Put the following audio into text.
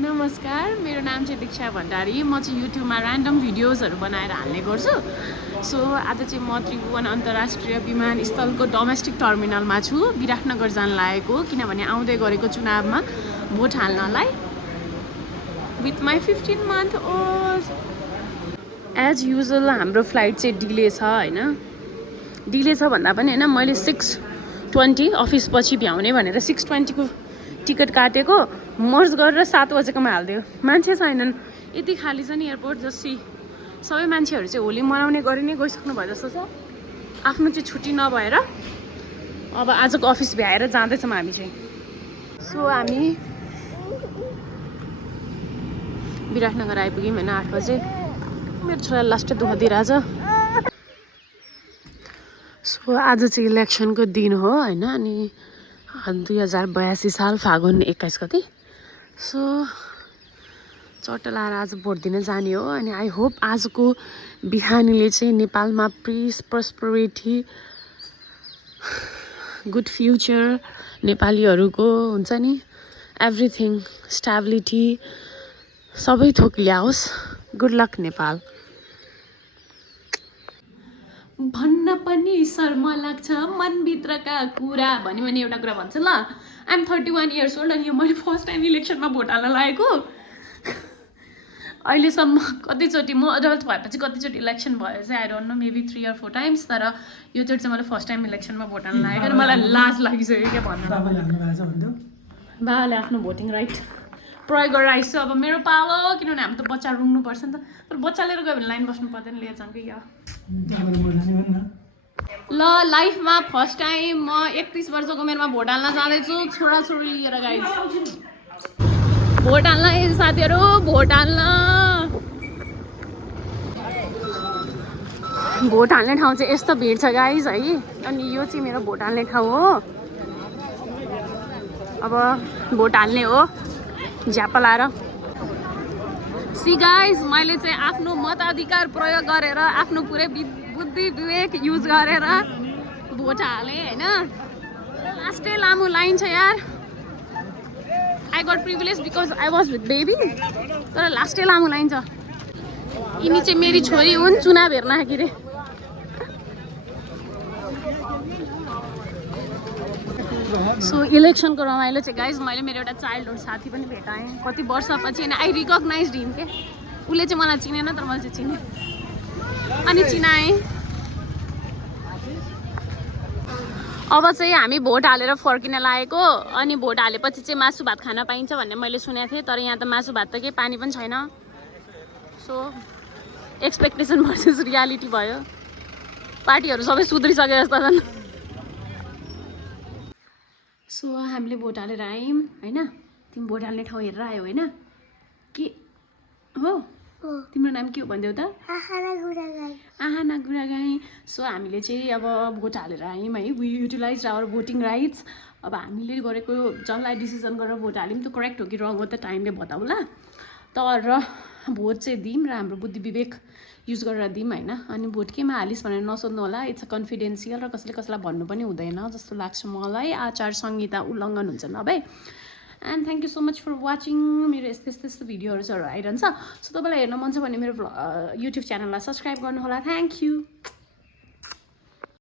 नमस्कार, मेरो नाम चाहिँ दीक्षा भण्डारी। म चाहिँ युट्युबमा ऱ्यान्डम भिडियोजहरू बनाएर हाल्ने गर्छु। सो आज चाहिँ म त्रिभुवन अन्तर्राष्ट्रिय विमानस्थलको डोमेस्टिक टर्मिनलमा छु, विराटनगर जान लागेको, किनभने आउँदै गरेको चुनावमा भोट हाल्नलाई with my 15 month old। As usual हाम्रो फ्लाइट चाहिँ डिले छ होइन, डिले छ भन्दा पनि होइन, मैले 6:20 अफिस पछि भ्याउने भनेर 6:20 को टिकट काटेको, मर्ज गरेर 7 बजेकोमा हालिदियो। मान्छे छैनन्, यति खाली छ नि एयरपोर्ट। जस्तै सबै मान्छेहरू चाहिँ होली मनाउने गरी नै गइसक्नु भयो जस्तो छ। आफ्नो चाहिँ छुट्टी नभएर अब आजको अफिस भ्याएर जाँदैछौँ हामी चाहिँ। सो हामी विराटनगर आइपुग्यौँ होइन 8 बजे। मेरो छोरा लास्टै दुःख दिइरहेछ। सो आज चाहिँ इलेक्सनको दिन हो होइन, अनि 2082 साल फागुन 21 गति। सो चट्ट लाएर आज भोट दिन जाने हो। अनि आई होप आजको बिहानीले चाहिँ नेपालमा पिस, प्रस्पेरिटी, गुड फ्युचर, नेपालीहरूको हुन्छ नि एभ्रिथिङ, स्टेबिलिटी सबै थोक ल्याओस्। Good lock Nepal. भन्न पनि शर्म लाग्छ मनभित्रका कुरा भन्यो भने एउटा कुरा भन्छ ल। आइएम 31 years old अनि यो मैले फर्स्ट टाइम इलेक्सनमा भोट हाल्न लागेको। अहिलेसम्म कतिचोटि म एडल्ट भएपछि कतिचोटि इलेक्सन भयो चाहिँ I don't know, maybe 3 or 4 times, तर योचोटि चाहिँ मैले फर्स्ट टाइम इलेक्सनमा भोट हाल्न लागेको अनि मलाई लाज लागिसक्यो क्या भन्नु। बाबाले आफ्नो भोटिङ राइट प्रयोग गरेर आइसु। अब मेरो पालो, किनभने हामी त बच्चा रुङ्नुपर्छ नि त। तर बच्चा लिएर गयो भने लाइन बस्नु पर्दैन, लिएर जाउँ कि क्या। ल लाइफमा फर्स्ट टाइम म 31 वर्षको उमेरमा भोट हाल्न जाँदैछु, छोराछोरी लिएर गाइज। भोट हाल्न साथीहरू, भोट हाल्न। भोट हाल्ने ठाउँ चाहिँ यस्तो भिड छ गाइज है। अनि यो चाहिँ मेरो भोट हाल्ने ठाउँ हो। अब भोट हाल्ने हो झ्याप्पा लाएर। सी गाइज, मैले चाहिँ आफ्नो मताधिकार प्रयोग गरेर, आफ्नो पुरै बुद्धि विवेक युज गरेर भोट हालेँ होइन। लास्टै लामो लाइन छ यार। I got privilege because I was with baby, तर लास्टै लामो लाइन छ। यिनी चाहिँ मेरी छोरी हुन्, चुनाव हेर्न आएकी रे। सो इलेक्सनको रमाइलो चाहिँ गाइज, मैले मेरो एउटा चाइल्डहुड साथी पनि भेटाएँ कति वर्षपछि। अनि आई रिकग्नाइज हिम के। उसले चाहिँ मलाई चिनेन, तर मैले चाहिँ चिनेँ अनि चिनाएँ। अब चाहिँ हामी भोट हालेर फर्किन लागेको। अनि भोट हालेपछि चाहिँ मासु भात खान पाइन्छ भन्ने मैले सुनेको थिएँ, तर यहाँ त मासु भात त केही पानी पनि छैन। सो एक्सपेक्टेसन भर्सेस रियालिटी भयो। पार्टीहरू सबै सुध्रिसके जस्तो छन्। सो हामीले भोट हालेर आयौँ होइन। तिमी भोट हाल्ने ठाउँ हेरेर आयो होइन के हो? तिम्रो नाम के हो भनिदेऊ त? आहाना गुरागाई। सो हामीले चाहिँ अब भोट हालेर आयौँ है। We utilize our voting rights. अब हामीले गरेको जसलाई डिसिजन गरेर भोट हाल्यौँ त्यो करेक्ट हो कि रङ हो त टाइमले बताउला। तर भोट चाहिँ दिउँ र हाम्रो बुद्धि विवेक युज गरेर दिउँ होइन। अनि भोट केमा हालिस् भनेर नसोध्नु होला, इट्स अ कन्फिडेन्सियल र कसैले कसैलाई भन्नु पनि हुँदैन जस्तो लाग्छ मलाई। आचार संहिता उल्लङ्घन हुन्छ नभए। And thank you so much for watching. मेरो यस्तो भिडियोहरू आइरहन्छ। सो तपाईँलाई हेर्न मन छ भने मेरो युट्युब च्यानललाई सब्सक्राइब गर्नु होला। Thank you.